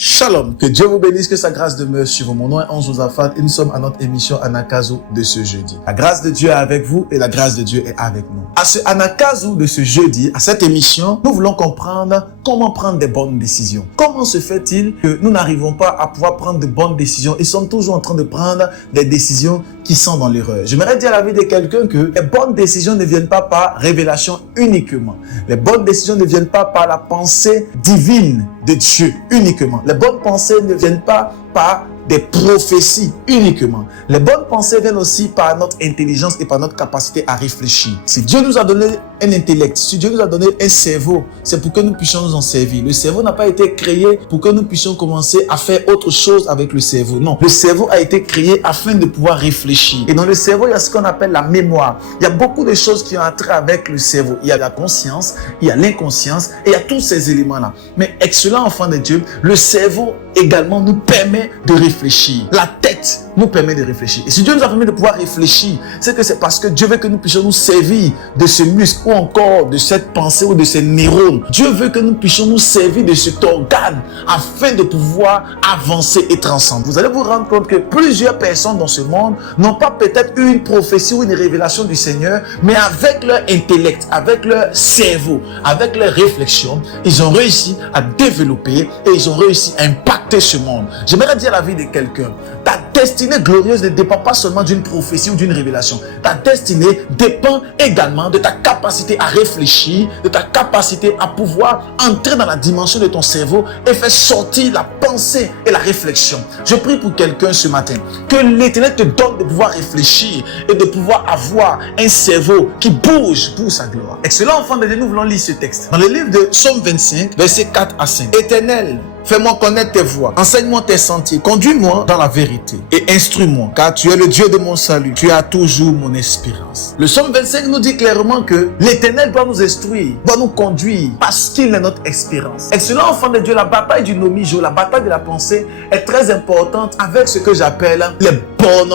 Shalom, que Dieu vous bénisse, que sa grâce demeure sur vous. Mon nom est Ange Josaphat et nous sommes à notre émission Anakazo de ce jeudi. La grâce de Dieu est avec vous et la grâce de Dieu est avec nous. À ce Anakazo de ce jeudi, à cette émission, nous voulons comprendre comment prendre des bonnes décisions. Comment se fait-il que nous n'arrivons pas à pouvoir prendre de bonnes décisions et sommes toujours en train de prendre des décisions qui sont dans l'erreur? J'aimerais dire à la vie de quelqu'un que les bonnes décisions ne viennent pas par révélation uniquement. Les bonnes décisions ne viennent pas par la pensée divine de Dieu uniquement. Les bonnes pensées ne viennent pas par des prophéties uniquement. Les bonnes pensées viennent aussi par notre intelligence et par notre capacité à réfléchir. Si Dieu nous a donné un intellect, si Dieu nous a donné un cerveau, c'est pour que nous puissions nous en servir. Le cerveau n'a pas été créé pour que nous puissions commencer à faire autre chose avec le cerveau. Non, le cerveau a été créé afin de pouvoir réfléchir. Et dans le cerveau, il y a ce qu'on appelle la mémoire. Il y a beaucoup de choses qui ont trait avec le cerveau. Il y a la conscience, il y a l'inconscience et il y a tous ces éléments-là. Mais excellent enfant de Dieu, le cerveau également nous permet de réfléchir. La tête nous permet de réfléchir. Et si Dieu nous a permis de pouvoir réfléchir, c'est que c'est parce que Dieu veut que nous puissions nous servir de ce muscle ou encore de cette pensée ou de ces neurones. Dieu veut que nous puissions nous servir de cet organe afin de pouvoir avancer et transcender. Vous allez vous rendre compte que plusieurs personnes dans ce monde n'ont pas peut-être eu une prophétie ou une révélation du Seigneur, mais avec leur intellect, avec leur cerveau, avec leur réflexion, ils ont réussi à développer et ils ont réussi à impacter ce monde. J'aimerais dire la vie de quelqu'un. Ta destinée glorieuse ne dépend pas seulement d'une prophétie ou d'une révélation. Ta destinée dépend également de ta capacité à réfléchir, de ta capacité à pouvoir entrer dans la dimension de ton cerveau et faire sortir la pensée et la réflexion. Je prie pour quelqu'un ce matin, que l'Éternel te donne de pouvoir réfléchir et de pouvoir avoir un cerveau qui bouge pour sa gloire. Excellent enfant de Dieu, nous voulons lire ce texte. Dans le livre de Psaume 25, versets 4 à 5. Éternel, fais-moi connaître tes voies, enseigne-moi tes sentiers, conduis-moi dans la vérité et instruis-moi, car tu es le Dieu de mon salut, tu as toujours mon espérance. Le Psaume 25 nous dit clairement que l'Éternel doit nous instruire, doit nous conduire, parce qu'il est notre espérance. Excellent enfant de Dieu, la bataille du nomijo, la bataille de la pensée est très importante avec ce que j'appelle les bonnes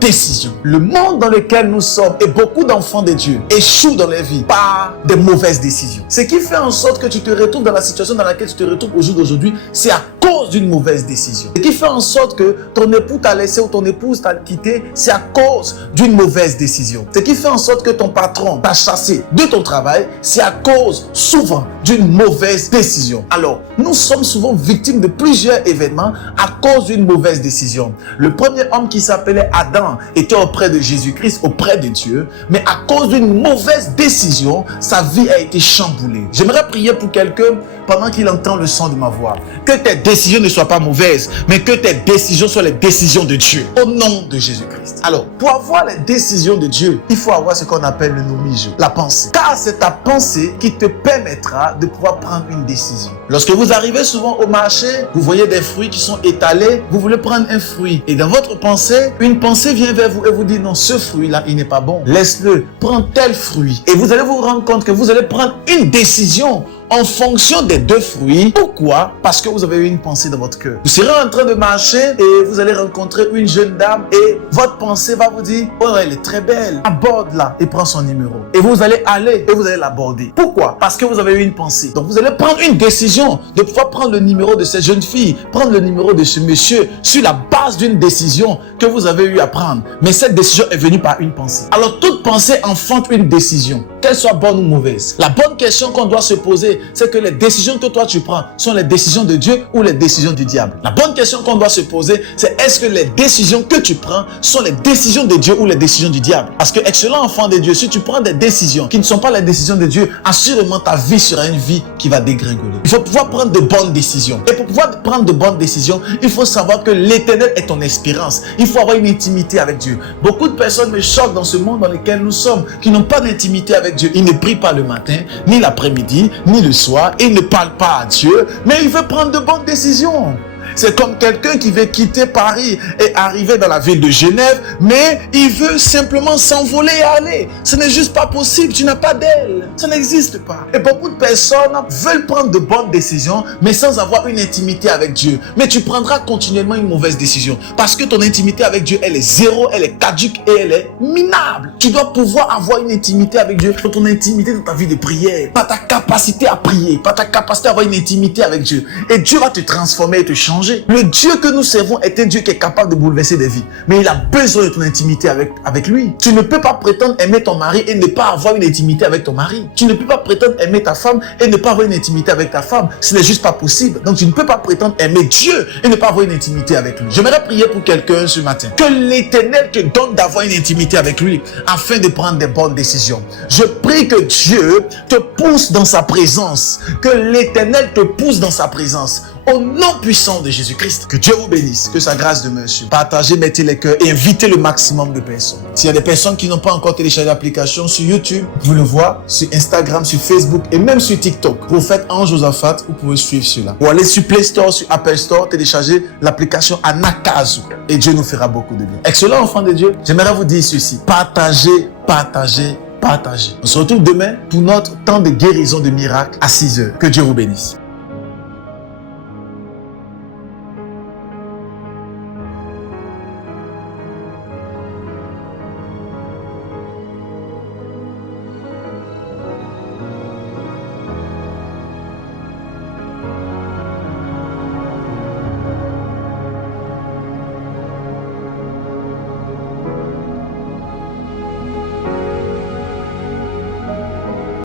décision. Le monde dans lequel nous sommes et beaucoup d'enfants de Dieu échouent dans leur vie par des mauvaises décisions. Ce qui fait en sorte que tu te retrouves dans la situation dans laquelle tu te retrouves au jour d'aujourd'hui, c'est à cause d'une mauvaise décision. Ce qui fait en sorte que ton époux t'a laissé ou ton épouse t'a quitté, c'est à cause d'une mauvaise décision. Ce qui fait en sorte que ton patron t'a chassé de ton travail, c'est à cause souvent d'une mauvaise décision. Alors, nous sommes souvent victimes de plusieurs événements à cause d'une mauvaise décision. Le premier homme qui s'appelait Adam était auprès de Jésus-Christ, auprès de Dieu, mais à cause d'une mauvaise décision, sa vie a été chamboulée. J'aimerais prier pour quelqu'un pendant qu'il entend le son de ma voix. Que tes décisions ne soient pas mauvaises, mais que tes décisions soient les décisions de Dieu, au nom de Jésus-Christ. Alors, pour avoir les décisions de Dieu, il faut avoir ce qu'on appelle le nomijo, la pensée. Car c'est ta pensée qui te permettra de pouvoir prendre une décision. Lorsque vous arrivez souvent au marché, vous voyez des fruits qui sont étalés, vous voulez prendre un fruit. Et dans votre pensée, une pensée vient vers vous et vous dit non, ce fruit-là, il n'est pas bon. Laisse-le, prends tel fruit. Et vous allez vous rendre compte que vous allez prendre une décision en fonction des deux fruits. Pourquoi? Parce que vous avez eu une pensée dans votre cœur. Vous serez en train de marcher et vous allez rencontrer une jeune dame et votre pensée va vous dire, oh, elle est très belle, aborde-la et prends son numéro. Et vous allez aller et vous allez l'aborder. Pourquoi? Parce que vous avez eu une pensée. Donc vous allez prendre une décision de pouvoir prendre le numéro de cette jeune fille, prendre le numéro de ce monsieur sur la base d'une décision que vous avez eu à prendre. Mais cette décision est venue par une pensée. Alors toute pensée enfante une décision, qu'elle soit bonne ou mauvaise. La bonne question qu'on doit se poser, c'est que les décisions que toi tu prends sont les décisions de Dieu ou les décisions du diable. La bonne question qu'on doit se poser, c'est est-ce que les décisions que tu prends sont les décisions de Dieu ou les décisions du diable? Parce que, excellent enfant de Dieu, si tu prends des décisions qui ne sont pas les décisions de Dieu, assurément ta vie sera une vie qui va dégringoler. Il faut pouvoir prendre de bonnes décisions. Et pour pouvoir prendre de bonnes décisions, il faut savoir que l'Éternel est ton espérance. Il faut avoir une intimité avec Dieu. Beaucoup de personnes me choquent dans ce monde dans lequel nous sommes, qui n'ont pas d'intimité avec Dieu. Ils ne prient pas le matin, ni l'après-midi, ni le soir, et il ne parle pas à Dieu, mais il veut prendre de bonnes décisions. C'est comme quelqu'un qui veut quitter Paris et arriver dans la ville de Genève, mais il veut simplement s'envoler et aller. Ce n'est juste pas possible, tu n'as pas d'aile. Ça n'existe pas. Et beaucoup de personnes veulent prendre de bonnes décisions, mais sans avoir une intimité avec Dieu. Mais tu prendras continuellement une mauvaise décision, parce que ton intimité avec Dieu, elle est zéro, elle est caduque et elle est minable. Tu dois pouvoir avoir une intimité avec Dieu, ton intimité dans ta vie de prière, par ta capacité à prier, par ta capacité à avoir une intimité avec Dieu. Et Dieu va te transformer et te changer. Le Dieu que nous servons est un Dieu qui est capable de bouleverser des vies. Mais il a besoin de ton intimité avec lui. Tu ne peux pas prétendre aimer ton mari et ne pas avoir une intimité avec ton mari. Tu ne peux pas prétendre aimer ta femme et ne pas avoir une intimité avec ta femme. Ce n'est juste pas possible. Donc tu ne peux pas prétendre aimer Dieu et ne pas avoir une intimité avec lui. J'aimerais prier pour quelqu'un ce matin. Que l'Éternel te donne d'avoir une intimité avec lui afin de prendre des bonnes décisions. Je prie que Dieu te pousse dans sa présence. Que l'Éternel te pousse dans sa présence. Au nom puissant de Jésus-Christ, que Dieu vous bénisse, que sa grâce demeure sur vous. Partagez, mettez les cœurs et invitez le maximum de personnes. S'il y a des personnes qui n'ont pas encore téléchargé l'application sur YouTube, vous le voyez, sur Instagram, sur Facebook et même sur TikTok. Prophète Ange Josaphat, vous pouvez suivre cela. Ou allez sur Play Store, sur Apple Store, télécharger l'application Anakazu et Dieu nous fera beaucoup de bien. Excellent enfant de Dieu, j'aimerais vous dire ceci. Partagez, partagez, partagez. On se retrouve demain pour notre temps de guérison de miracles à 6 heures. Que Dieu vous bénisse.